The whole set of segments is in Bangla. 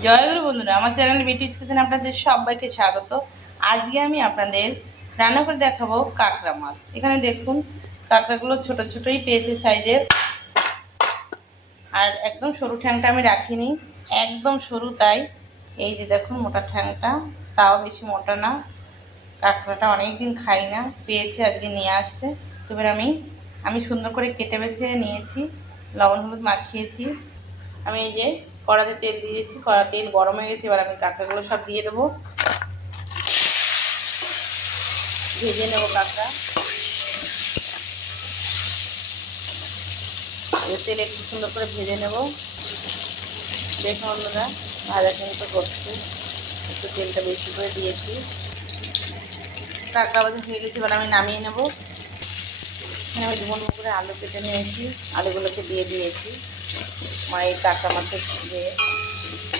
জয়গুরু বন্ধুরা, আমার চ্যানেল বিউটি কিচেন আপনাদের সবাইকে স্বাগত। আজকে আমি আপনাদের রান্না করে দেখাবো কাঁকড়া মাছ। এখানে দেখুন, কাঁকড়াগুলো ছোট ছোটই পেয়েছে সাইজের, আর একদম সরু ঠ্যাংটা আমি রাখিনি, একদম সরু, তাই এই যে দেখুন মোটা ঠ্যাংটা, তাও বেশি মোটা না। কাঁকড়াটা অনেক দিন খাই না, পেয়েছে আজকে নিয়ে আসতে। তো এবার আমি সুন্দর করে কেটে বেছে নিয়েছি, লবণ হলুদ মাখিয়েছি। আমি এই যে কড়াতে তেল দিয়েছি, কড়া তেল গরম হয়ে গেছে। এবার আমি কাঁকড়াগুলো সব দিয়ে দেবো, ভেজে নেবো কাঁকড়া। তেল একটু সুন্দর করে ভেজে নেব। দেখুন বন্ধুরা, ভাজা কিন্তু করছে, একটু তেলটা বেশি করে দিয়েছি। কাঁকড়া ভাজা হয়ে গেছে, এবার আমি নামিয়ে নেব। এখানে আমি দুমন করে আলু কেটে নিয়েছি, আলুগুলোকে দিয়ে দিয়েছি। আমার এই কাঁকড়া মাছের যে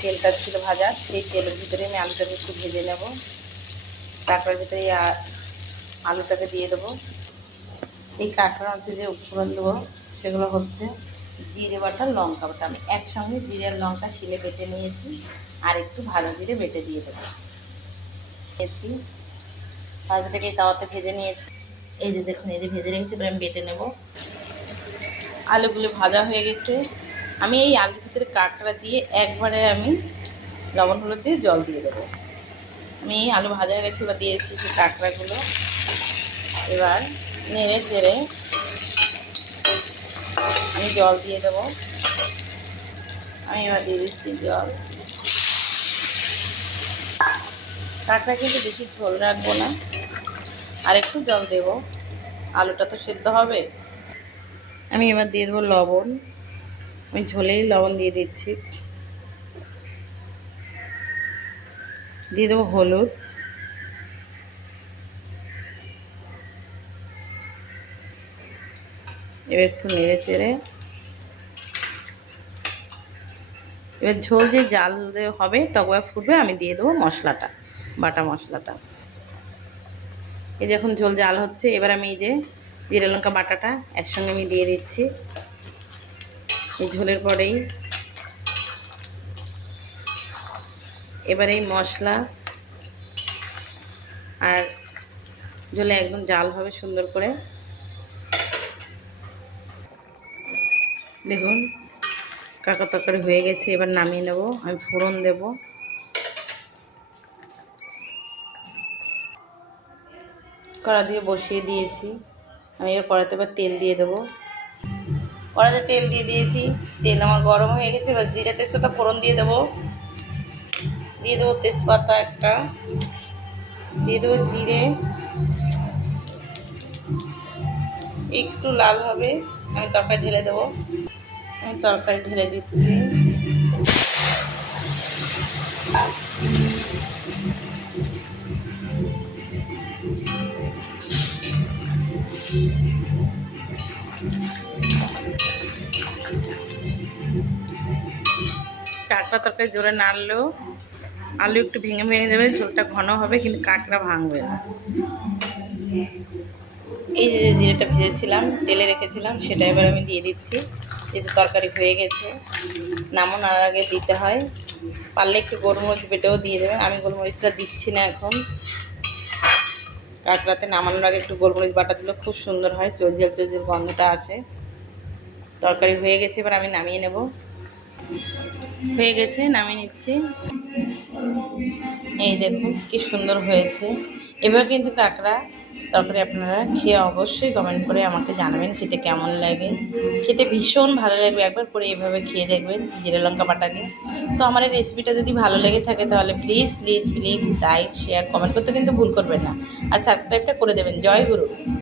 তেলটা ছিল ভাজা, সেই তেলের ভিতরে আমি আলুটাকে একটু ভেজে নেব। কাঁকড়ার ভিতরে আলুটাকে দিয়ে দেবো। এই কাঁকড়া মাছের যে উপকরণ দেবো সেগুলো হচ্ছে জিরে বাটা, লঙ্কা বাটা। আমি একসঙ্গে জিরে আর লঙ্কা শিলে বেটে নিয়েছি, আর একটু ভালো জিরে বেটে দিয়ে দেবো। নিয়েছি, ভাজাটাকে তাওয়াতে ভেজে নিয়েছি। এই যে দেখুন, এই যে ভেজে রেখেছি, এবার আমি বেটে নেব। আলুগুলো ভাজা হয়ে গেছে। আমি এই আলুর ভিতরে কাঁকড়া দিয়ে একবারে আমি লবণ হলুদ দিয়ে জল দিয়ে দেবো। আমি আলু ভাজা হয়ে গেছে, এবার দিয়েছি সেই কাঁকড়াগুলো। এবার নেড়ে চেড়ে আমি জল দিয়ে দেবো। আমি এবার দিয়ে দিচ্ছি জল। কাঁকড়া কিন্তু বেশি ঝোল রাখবো না, আর একটু জল দেব, আলুটা তো সেদ্ধ হবে। আমি এবার দিয়ে দেবো লবণ। আমি ঝোলেই লবণ দিয়ে দিচ্ছি। দিয়ে দেবো হলুদ। এবার একটু নেড়ে চেড়ে, এবার ঝোল যে জাল হবে, টকবা ফুটবে, আমি দিয়ে দেবো মশলাটা, বাটা মশলাটা। এই যে এখন ঝোল জাল হচ্ছে, এবার আমি এই যে জিরা লঙ্কা বাটাটা একসঙ্গে আমি দিয়ে দিচ্ছি এই ঝোলের পরেই। এবার এই মশলা আর ঝোলে একদম জাল হবে সুন্দর করে। দেখুন কাঁকড়া তরকারি হয়ে গেছে, এবার নামিয়ে নেব। আমি ফোড়ন দেব। কড়া দিয়ে বসিয়ে দিয়েছি, আমি এবার কড়াতে এবার তেল দিয়ে দেবো। কড়াতে তেল দিয়ে দিয়েছি, তেল আমার গরম হয়ে গেছে। এবার জিরে তেজপাতা ফোড়ন দিয়ে দেবো। দিয়ে দেবো তেজপাতা একটা, দিয়ে দেবো জিরে। একটু লাল হবে, আমি তরকারি ঢেলে দেবো। আমি তরকারি ঢেলে দিচ্ছি। কাঁকড়া তরকারি জোরে নাড়লেও আলু একটু ভেঙে ভেঙে যাবে, ঝোলটা ঘন হবে, কিন্তু কাঁকড়া ভাঙবে না। এই যে জিরেটা ভেজেছিলাম, তেলে রেখেছিলাম, সেটা এবার আমি দিয়ে দিচ্ছি। এই যে তরকারি হয়ে গেছে, নামানোর আগে দিতে হয়। পারলে একটু গোলমরিচ বেটেও দিয়ে দেবেন, আমি গোলমরিচটা দিচ্ছি না এখন। কাঁকড়াতে নামানোর আগে একটু গোলমরিচ বাটা দিলে খুব সুন্দর হয়, চলজিয়াল চলজিয়াল গন্ধটা আসে। তরকারি হয়ে গেছে, এবার আমি নামিয়ে নেব। হয়ে গেছে, নামিয়ে নিচ্ছি। এই দেখুন কি সুন্দর হয়েছে। এবার কিন্তু কাঁকড়া তরকারি আপনারা খেয়ে অবশ্যই কমেন্ট করে আমাকে জানাবেন খেতে কেমন লাগে। খেতে ভীষণ ভালো লাগবে, একবার করে এভাবে খেয়ে দেখবেন জিরা লঙ্কা বাটা দিয়ে। তো আমার এই রেসিপিটা যদি ভালো লেগে থাকে তাহলে please please please like share comment করতে কিন্তু ভুল করবেন না, আর সাবস্ক্রাইবটা করে দেবেন। জয় গুরু।